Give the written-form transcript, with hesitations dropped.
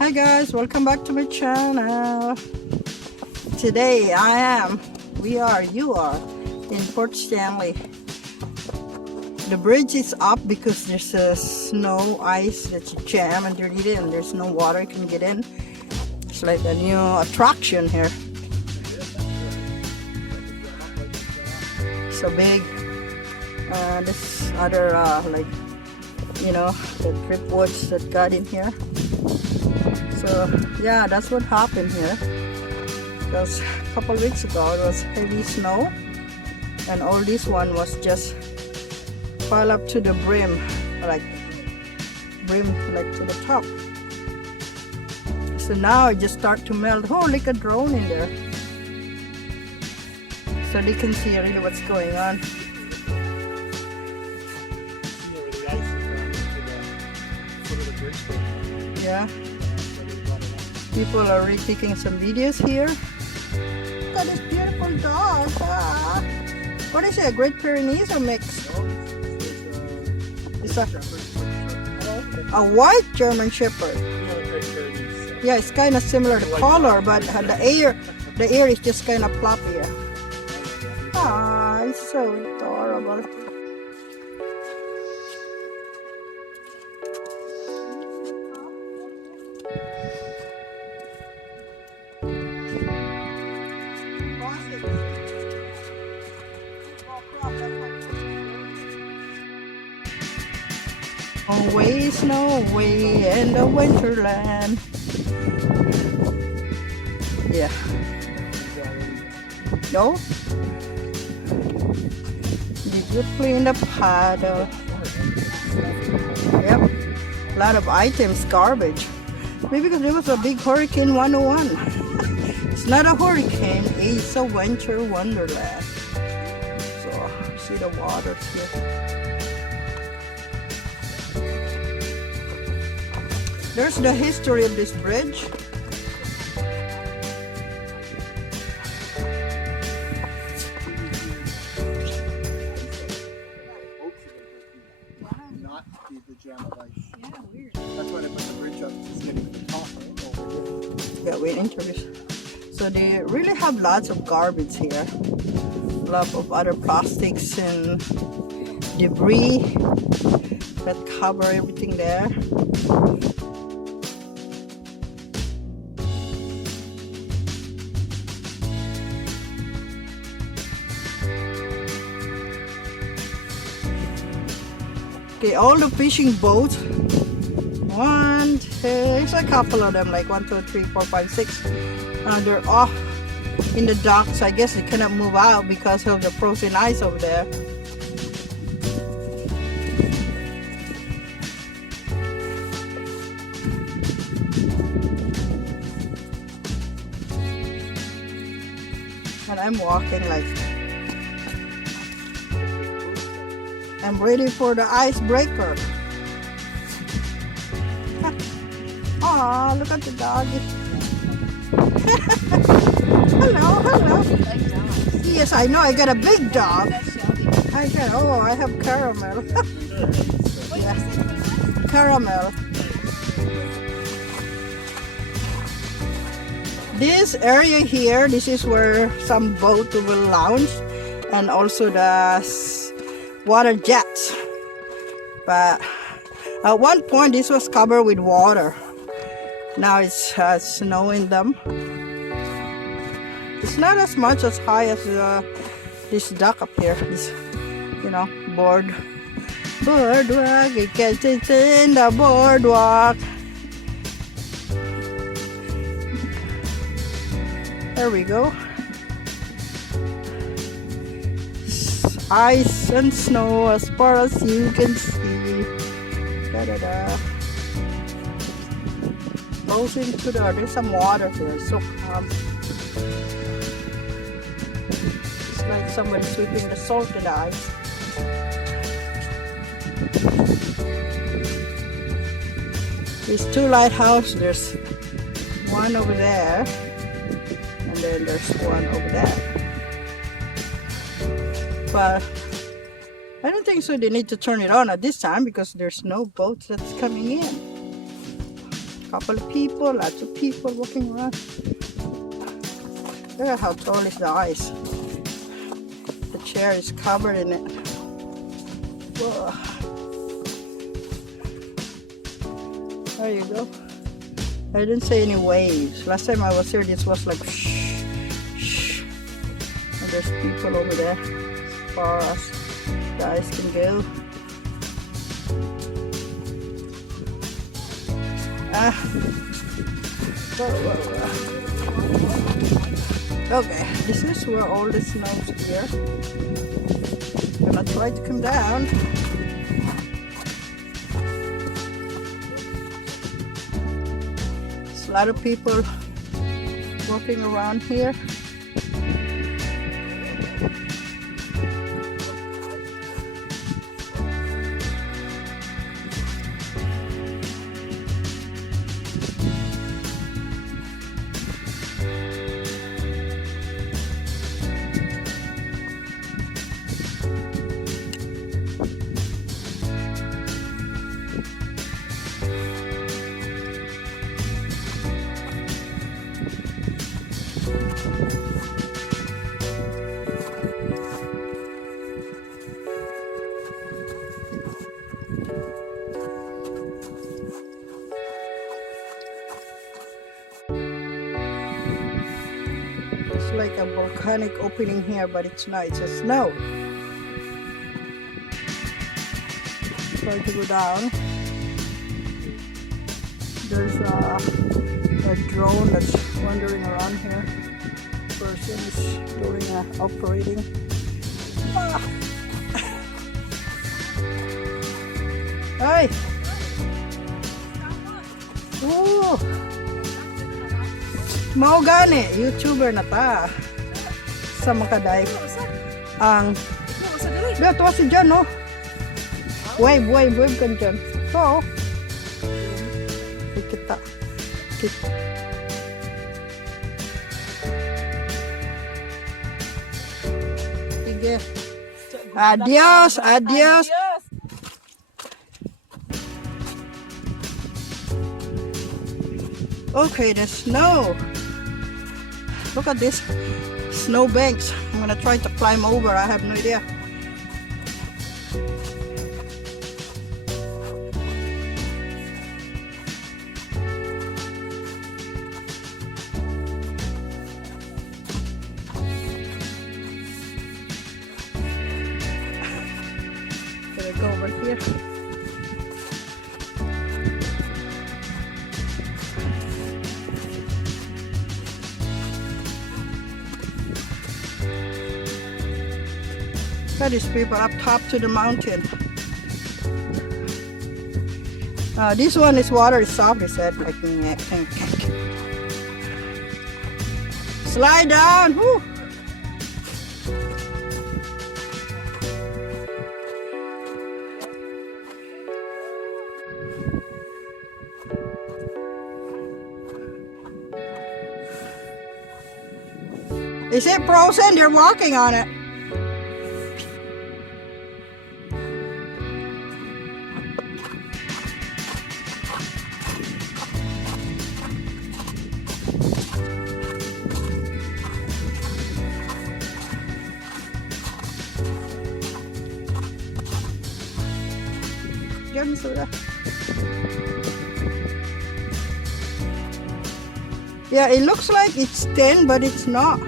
Hi guys, welcome back to my channel. Today you are in Port Stanley. The bridge is up because there's a snow ice that's jam underneath it and there's no water you can get in. It's like a new attraction here. So big. This other the driftwoods that got in here. So yeah, that's what happened here. Because a couple of weeks ago it was heavy snow and all this one was just piled up to the brim like to the top. So now it just start to melt. Oh, like a drone in there. So they can see really what's going on. Yeah. People are really taking some videos here. Look at this beautiful dog. Ah. What is it? A Great Pyrenees or mix? It's a white German Shepherd. Yeah, it's kind of similar to color, but the ear is just kind of floppy. Ah, it's so adorable. Away, snow away in the winterland. Yeah. No? Did you clean the puddle? Yep. A lot of items, garbage. Maybe because there was a big hurricane 101. It's not a hurricane, it's a winter wonderland. So, see the water here. There's the history of this bridge. Not the jam of ice. Yeah, weird. That's why they put the bridge up, just getting to the top. Yeah, we introduced. So they really have lots of garbage here. A lot of other plastics and debris that cover everything there. Okay, all the fishing boats. There's a couple of them, like 1, 2, 3, 4, 5, 6. They're off in the docks. I guess they cannot move out because of the frozen ice over there. And I'm walking like I'm ready for the icebreaker. Aw, look at the doggy. Hello. Yes, I know. I got a big dog. I have caramel. Yeah. Caramel. This area here, this is where some boat will lounge, and also the water jets. But at one point this was covered with water. Now it's snow in them. It's not as much as high as this dock up here. This, boardwalk. It gets it in the boardwalk. There we go. Ice and snow as far as you can see. Goes into there's some water here. It's so calm. It's like somebody sweeping the salted ice. These two lighthouses. There's one over there, and then there's one over there. But I don't think so they need to turn it on at this time because there's no boats that's coming in. Couple of people, lots of people walking around. Look at how tall is the ice. The chair is covered in it. Whoa. There you go. I didn't see any waves. Last time I was here, this was like shh, shh. And there's people over there as far as the eyes can go. Okay, this is where all the snow is here. I'm gonna try to come down. There's a lot of people walking around here. It's like a volcanic opening here, but it's not. It's just snow. Try to go down. There's a drone that's wandering around here. Person is doing operating. Ah. Hi. Oh. Mao gani, YouTuber na ta. Sa makaday. Ang dito si John, no? Wave kan John. So, kita. Sige. Adios. Okay, the snow. Look at this snow banks. I'm gonna try to climb over. I have no idea. Gonna go over here. Look at these people up top to the mountain. This one is water is soft, he said. Like, slide down. Woo. Is it frozen? You're walking on it. Yeah, it looks like it's 10, but it's not.